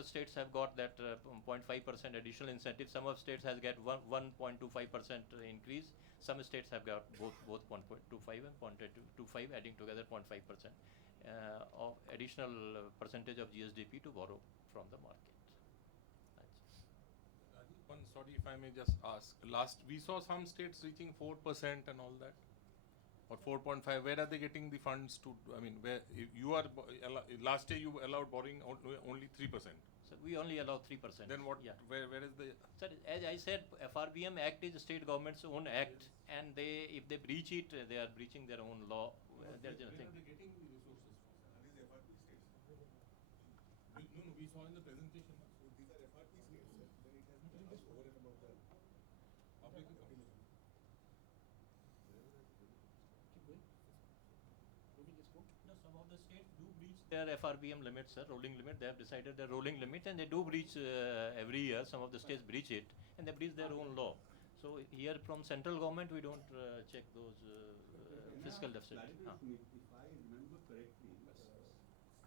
all states have got that 0.5% additional incentive. Some of states has got 1.25% increase. Some states have got both 1.25 and 0.25 adding together 0.5% of additional percentage of GSDP to borrow from the market. Sorry if I may just ask. Last we saw some states reaching 4% and all that, or 4.5. Where are they getting the funds to? I mean, where you are last year you allowed borrowing only 3%. So we only allow 3%. Then what? Yeah. Where is the? Sir, as I said, FRBM Act is state government's own act, and if they breach it, they are breaching their own law. There's nothing. Where are they getting the resources from? Are these FRP states? No, we saw in the presentation. So these are FRP states, sir. Then it has been just over and above the Public account. Keep going. No, some of the states do breach their FRBM limits, sir, rolling limit. They have decided their rolling limit, and they do breach every year. Some of the states breach it, and they breach their own law. So here from central government, we don't check those fiscal deficit. If I remember correctly,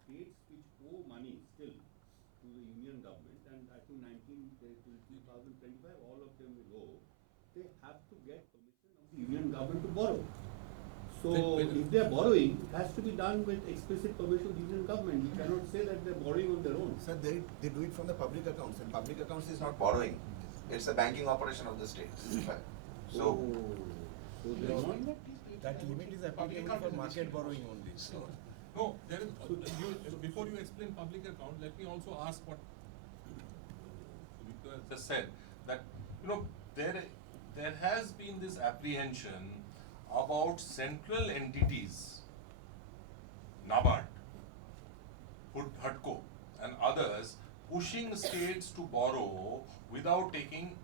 states which owe money still to the union government, and I think 2025, all of them will owe, they have to get permission of the union government to borrow. So if they are borrowing, it has to be done with explicit permission of the union government. You cannot say that they are borrowing on their own. Sir, they do it from the public accounts, and public accounts is not borrowing. It's a banking operation of the states. So that limit is applicable for market borrowing only. So No, there is. Before you explain public account, let me also ask what Victor has just said, that there has been this apprehension about central entities, NABARD, HUDCO, and others pushing states to borrow without taking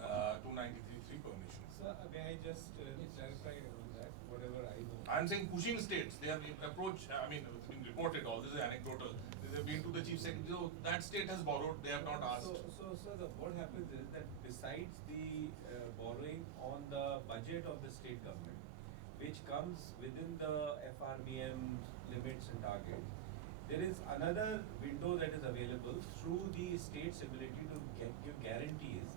293 permission. Sir, may I just clarify on that, whatever I know? I am saying pushing states. They have approached, I mean, it's been reported, all this is anecdotal. They have been to the chief secretary, so that state has borrowed, they have not asked. So what happens is that besides the borrowing on the budget of the state government, which comes within the FRBM limits and targets, there is another window that is available through the state's ability to give guarantees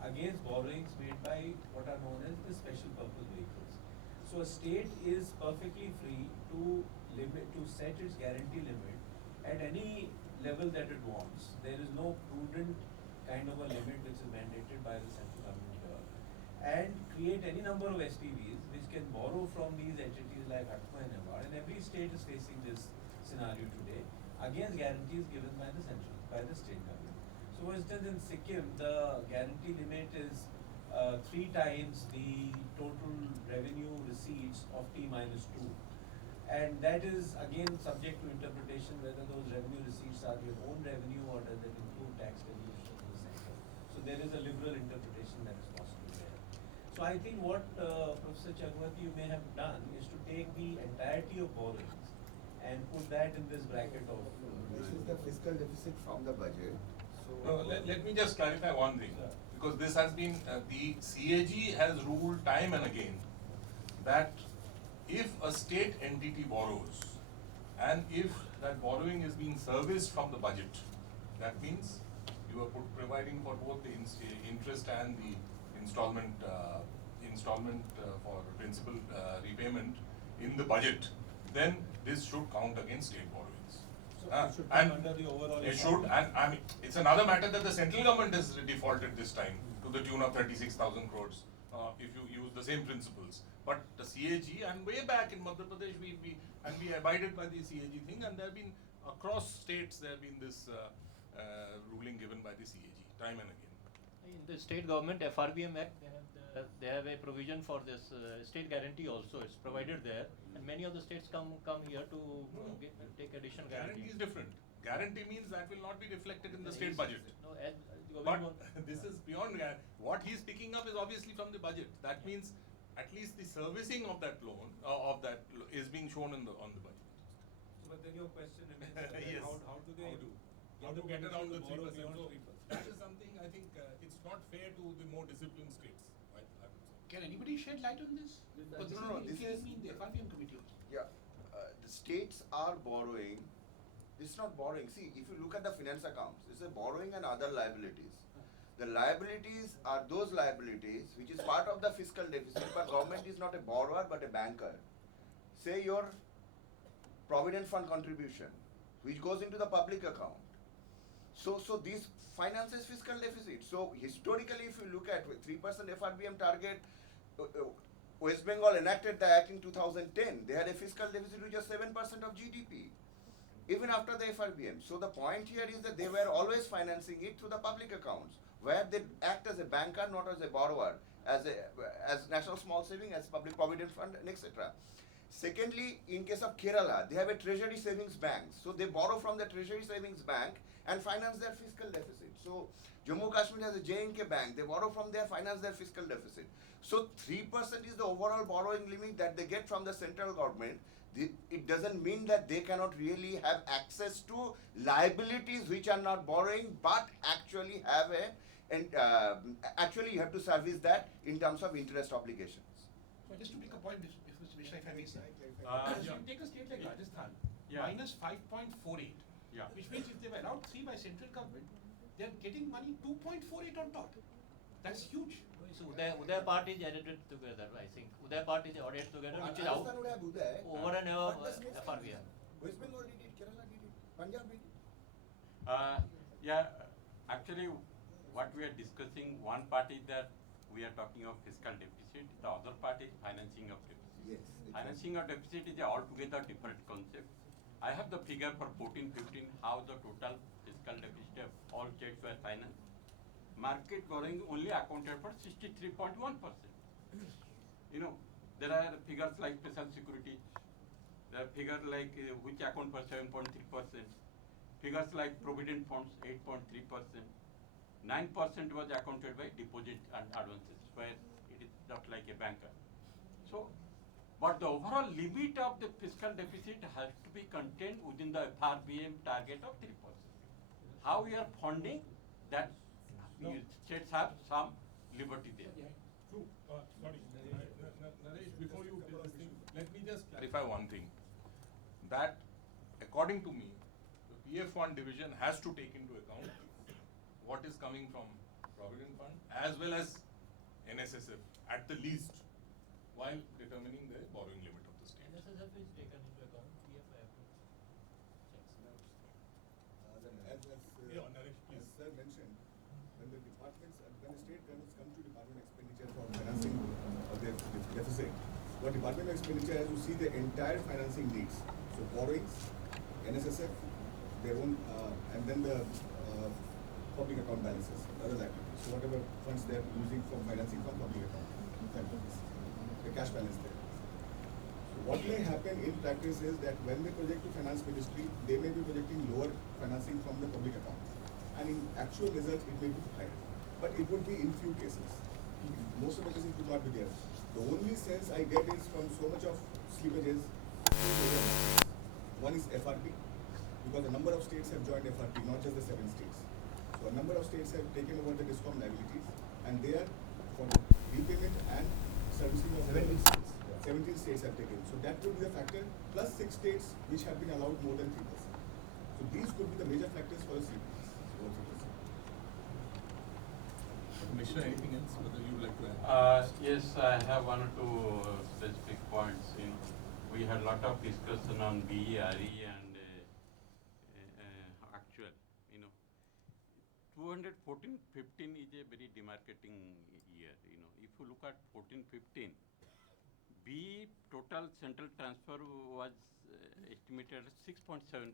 against borrowings made by what are known as the special purpose vehicles. So a state is perfectly free to set its guarantee limit at any level that it wants. There is no prudent kind of a limit which is mandated by the central government here, and create any number of SPVs which can borrow from these entities like HUDCO and NABARD, and every state is facing this scenario today against guarantees given by the state government. So for instance, in Sikkim, the guarantee limit is 3 times the total revenue receipts of T-2. And that is again subject to interpretation whether those revenue receipts are your own revenue or does that include tax deduction to the center. So there is a liberal interpretation that is possible there. So I think what Professor Chakravarti you may have done is to take the entirety of borrowings and put that in this bracket of... this is the fiscal deficit from the budget. No, let me just clarify one thing, because this has been, the CAG has ruled time and again that if a state entity borrows and if that borrowing is being serviced from the budget, that means you are providing for both the interest and the installment for principal repayment in the budget, then this should count against state borrowings. So it should come under the overall... It should, and I mean, it's another matter that the central government has defaulted this time to the tune of 36,000 crores if you use the same principles. But the CAG, and way back in Madhya Pradesh, we abided by the CAG thing, and there have been, across states, there have been this ruling given by the CAG, time and again. In the state government FRBM Act, they have a provision for this state guarantee also. It's provided there, and many of the states come here to take additional guarantee. Guarantee is different. Guarantee means that will not be reflected in the state budget. No, But this is beyond what he is picking up is obviously from the budget. That means at least the servicing of that loan is being shown on the budget. So, but then your question remains, Yes. how do they... How to get around the 3%? So 3%? that is something I think it's not fair to the more disciplined states. I would say. can anybody shed light on this? Because No, this this is is- in the FRBM committee also. Yeah, the states are borrowing It's not borrowing. See, if you look at the finance accounts, it's a borrowing and other liabilities. The liabilities are those liabilities which is part of the fiscal deficit, but government is not a borrower but a banker. Say your provident fund contribution, which goes into the public account. So this finances fiscal deficit. So historically, if you look at 3% FRBM target, West Bengal enacted the act in 2010. They had a fiscal deficit which was 7% of GDP, even after the FRBM. So the point here is that they were always financing it through the public accounts, where they act as a banker, not as a borrower, as National Small Saving, as Public Provident Fund, and etc. Secondly, in case of Kerala, they have a treasury savings bank. So they borrow from the treasury savings bank and finance their fiscal deficit. So Jammu Kashmir has a J&K bank. They borrow from there, finance their fiscal deficit. So 3% is the overall borrowing limit that they get from the central government. It doesn't mean that they cannot really have access to liabilities which are not borrowing, but actually have actually you have to service that in terms of interest obligations. So just to make a point, Vishnu, if I may say, Yeah. you take a state like Rajasthan, Yeah. minus 5.48, Yeah. which means if they were allowed 3 by central government, they're getting money 2.48 on top. That's huge. So Uday part is added together, I think. Uday part is added together, which is out Rajasthan would have Uday, over and above but the states did FRBM. it. West Bengal did it, Kerala did it, Punjab did it. Yeah, actually, what we are discussing, one part is that we are talking of fiscal deficit, the other part is financing of deficit. Yes. Financing of deficit is a altogether different concept. I have the figure for 14-15, how the total fiscal deficit of all states were financed. Market borrowing only accounted for 63.1%. You know, there are figures like special securities, there are figures like which account for 7.3%, figures like provident funds 8.3%, 9% was accounted by deposit and advances, where it is just like a banker. So, but the overall limit of the fiscal deficit has to be contained within the FRBM target of 3%. How we are funding that, states have some liberty there. True. Sorry, Naresh, before you do this thing, let me just clarify one thing. That, according to me, the PF fund division has to take into account what is coming from Provident Fund as well as NSSF at the least, while determining the borrowing limit of the state. NSSF is taken into account, PF I have to check. Yeah, Naresh, please. As sir mentioned, when the departments, when the state governments come to department expenditure for financing of their deficit, what department of expenditure has to see the entire financing needs. So borrowings, NSSF, their own, and then the public account balances, other activities. So whatever funds they are using for financing from public account, the cash balance there. So what may happen in practice is that when they project to finance ministry, they may be projecting lower financing from the public account. And in actual results, it may be higher. But it would be in few cases. Most of the cases would not be there. The only sense I get is from so much of slippages. One is FRP, because a number of states have joined FRP, not just the 7 states. So a number of states have taken over the DISCOM liabilities, and they are for repayment and servicing of 17 states. 17 states have taken. So that could be the factor, plus 6 states which have been allowed more than 3%. So these could be the major factors for the slippages. Commissioner, anything else whether you would like to add? Yes, I have one or two specific points. You know, we had a lot of discussion on BE, RE and actual. You know, 2014-15 is a very demarcating year. You know, if you look at 14-15, BE total central transfer was estimated at 6.7%,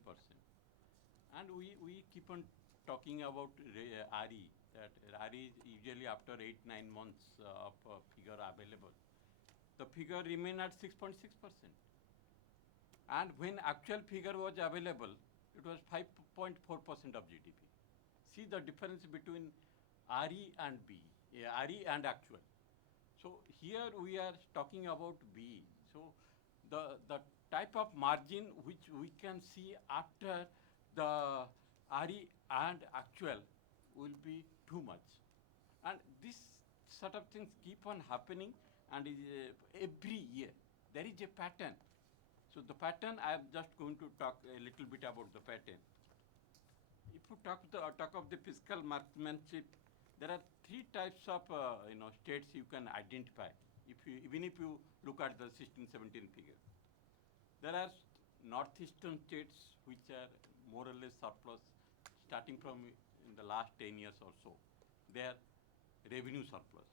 and we keep on talking about RE. That RE is usually after 8-9 months of figure available. The figure remain at 6.6%. And when actual figure was available, it was 5.4% of GDP. See the difference between RE and BE, RE and actual. So here we are talking about BE. So the type of margin which we can see after the RE and actual will be too much. And this sort of things keep on happening, and is, every year there is a pattern. So the pattern, I am just going to talk a little bit about the pattern. If you talk of the fiscal marksmanship, there are three types of states you can identify. Even if you look at the 16-17 figure, there are northeastern states which are more or less surplus, starting from in the last 10 years or so. They are revenue surplus.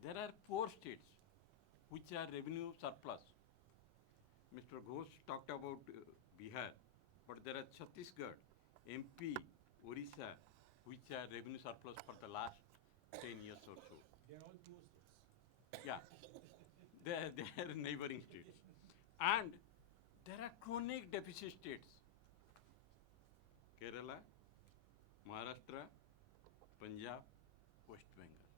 There are 4 states which are revenue surplus. Mr. Ghosh talked about Bihar, but there are Chhattisgarh, MP, Orissa, which are revenue surplus for the last 10 years or so. They are all poor states. Yeah, they are neighboring states. And there are chronic deficit states. Kerala, Maharashtra, Punjab, West Bengal.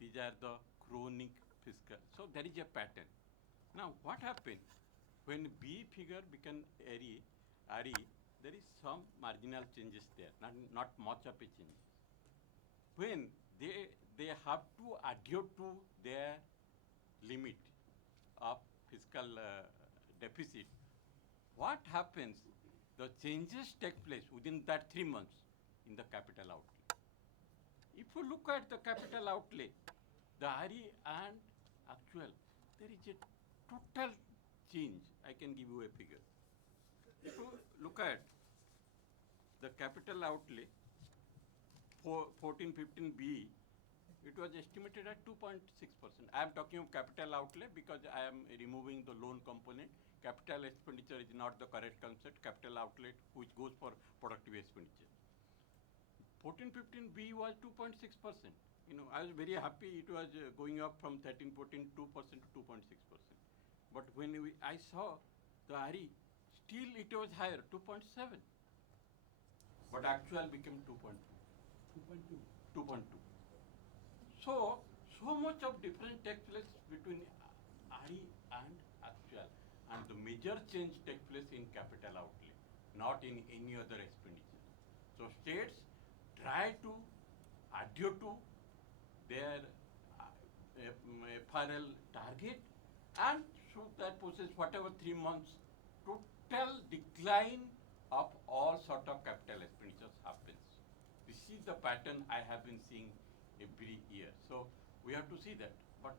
These are the chronic fiscal. So there is a pattern. Now what happened? When B figure became RE, there is some marginal changes there, not much of a change. When they have to adhere to their limit of fiscal deficit, what happens? The changes take place within that 3 months in the capital outlay. If you look at the capital outlay, the RE and actual, there is a total change. I can give you a figure. If you look at the capital outlay, 14-15B, it was estimated at 2.6%. I am talking of capital outlay because I am removing the loan component. Capital expenditure is not the correct concept. Capital outlay, which goes for productive expenditure. 14-15B was 2.6%. I was very happy it was going up from 13-14, 2% to 2.6%. But when I saw the RE, still it was higher, 2.7. But actual became 2.2. 2.2. So much of difference takes place between RE and actual. And the major change takes place in capital outlay, not in any other expenditure. So states try to adhere to their FRL target, and through that process, whatever 3 months, total decline of all sort of capital expenditures happens. This is the pattern I have been seeing every year. So we have to see that. But